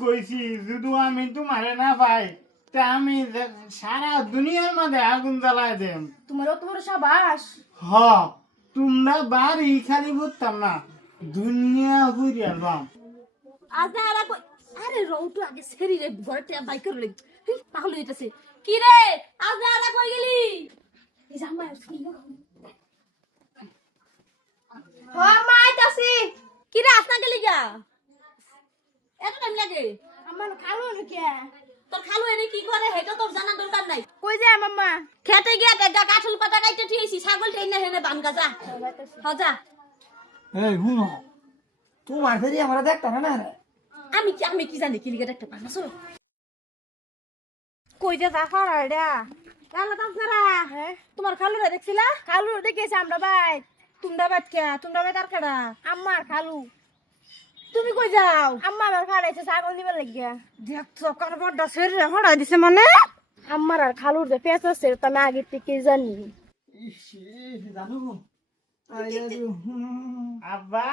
কইছি যদি আমি তোমারে না পাই তা আমি সারা দুনিয়ার মধ্যে আগুন জ্বালায় দেম। তোমার অত বড় সাবাস। হ তোমরা বাড়ি খালি বুঝতাম না দুনিয়া বুঝে আলবাম। আজ না আর আরে রৌটু আগে সেরি রে ঘরটা বাইক করে পাগল হইতাছে। কি রে আজ না আর কই গেলি? এই জামা হ মা আইতাছি। কি রে আসনা গেলি গা? এত টাইম লাগে? আমার খালু নাকি? তোর খালু এনে কি করে হেটা তোর জানা দরকার নাই। কই যায় মাম্মা? খেতে গিয়া দেখা কাঠল পাতা কাইতে ঠিয়েছি ছাগল টেইনা হেনে বানগা যা। হ যা। এই হুনো তোমার ফেরি আমরা দেখতাম না রে। আমি কি জানি কি লিগে একটা পানা সব কই যা যা ফাড়া কালা তাছাড়া হ্যাঁ তোমার খালুরা দেখছিলা? খালু দেখেছি আমরা ভাই। তোমরা বাদ কে? তোমরা ভাই তার কাটা আম্মার খালু। তুমি কই যাও? আম্মা আমার ফাড়াইছে ছাগল নিবার লাগিয়া। দেখছো কার বড়টা শরীরে ফাড়াই দিছে মানে? আম্মার আর খালুর যে পেঁচ আছে তা আমি আগে থেকে জানি। জানো আব্বা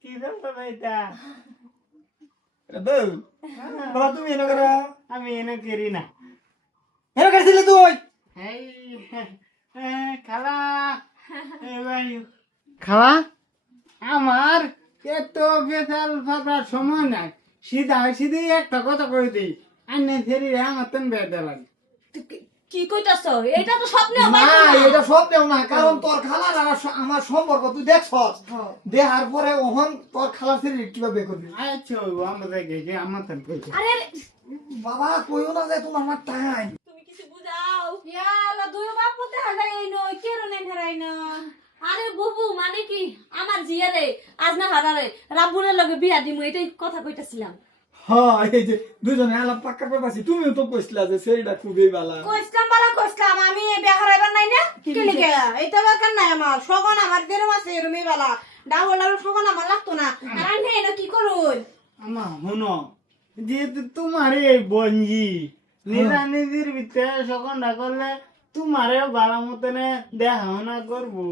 কি জানতো এটা? বউ বাবা তুমি এনে করো। আমি এনে করি না। এনে করছিলে তুই? এই খালা খালা আমার এত বেতাল ফাটার সময় নাই। সিধা সিধে একটা কথা কই দিই আন্নে ফেরি আমার তেন বেদা লাগে। কি কইতাছ? এটা তো স্বপ্নে না এটা স্বপ্নেও না, কারণ তোর খালার আর আমার সম্পর্ক তুই দেখছস। দেখার পরে ওহন তোর খালার শরীর কিভাবে করবি? আচ্ছা আমরা দেখে আমার তেন কই আরে বাবা কইও না যে তোমার আমার টাইম। তুমি কিছু বুঝাও। ইয়ালা দুই বাপ পুতে হাগাই নই কেরো নেন হারাই না। আরে বুবু মানে কি আমার জিয়ারে আজ না হারারে রাব্বুনের লগে বিয়া দিমু এটাই কথা কইতাছিলাম। হ্যাঁ এই যে দুজনে আলাপ পাক্কা করতেছি, তুমিও তো কইছিলা যে সেইটা খুবই ভালো। কইছলাম বালা কইছলাম আমি বিয়া হারাইবার নাই না কি লিগে এইটা দরকার নাই আমার সগন আমার দেরো আছে এরমি বালা ডাবল ডাবল সগন আমার লাগতো না। আর আন্নে এটা কি করুন? আমা হুনো যেহেতু তোমারে বঞ্জি নিরানিজির ভিতরে সকনটা করলে তোমারেও ভালো মতনে দেখাশোনা করবো।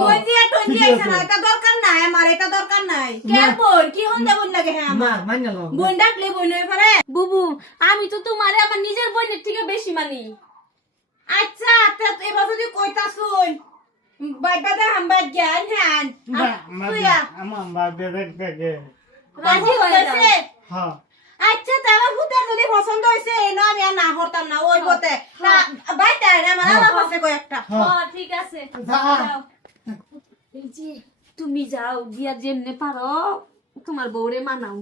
বইদিয়া টইদিয়া ছাড়া এটা দরকার নাই আমার, এটা দরকার নাই। কে বোন কি হন্দা বোন লাগে হ্যাঁ না আমার মাইনা নাও। বোন ডাকলে বোন হয়ে পারে। বুবু আমি তো তোমারে আমার নিজের বোনের থেকে বেশি মানি। আচ্ছা তা এবার যদি কইতাছুন বাইবা দা হামবা জ্ঞান হ্যান আমার বাপে দেখতে রাজি হয়েছে। হ্যাঁ আচ্ছা তারা ভূতের যদি পছন্দ হয়েছে এই না আমি আর না করতাম না ওই বতে না বাইটা আমার আলাপ আছে কয়েকটা। হ্যাঁ ঠিক আছে যাও। এই যে তুমি যাও গিয়া যেমনে পারো তোমার বউরে মানাও।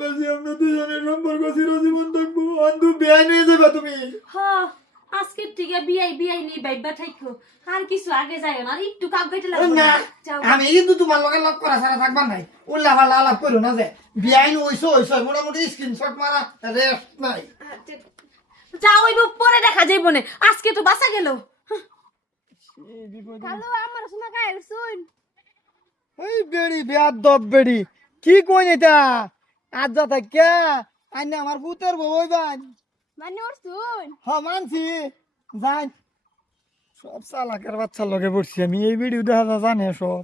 বাজি আমরা দুজনের সম্পর্ক চিরজীবন থাকবো। অন্ধু বিয়ে নিয়ে যাবে তুমি। হ্যাঁ আজকের থেকে বিয়াই নেই বাইবা থাইকো আর কিছু আগে যাইও না আর একটু কাক গাইতে লাগবে না যাও। আমি কিন্তু তোমার লগে লাভ করা ছাড়া থাকবার নাই। উল্লা পাল্লা আলাপ করো না যে বিয়ে হইছো মোটামুটি স্ক্রিনশট মারা রেস্ট নাই। যাও ওই পরে দেখা যাইব না আজকে তো বাঁচা গেল। কালো আমার শোনা গায়ে শুন এই বেড়ি বিয়ার দব বেড়ি কি কই এটা আজ যা থাকে আইনে আমার পুতের বই বান মানে ওর শুন মানছি যাই সব চালাকের বাচ্চার লগে পড়ছি আমি। এই ভিডিও দেখা জানে সব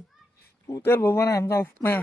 পুতের বউ বানাই যাও না।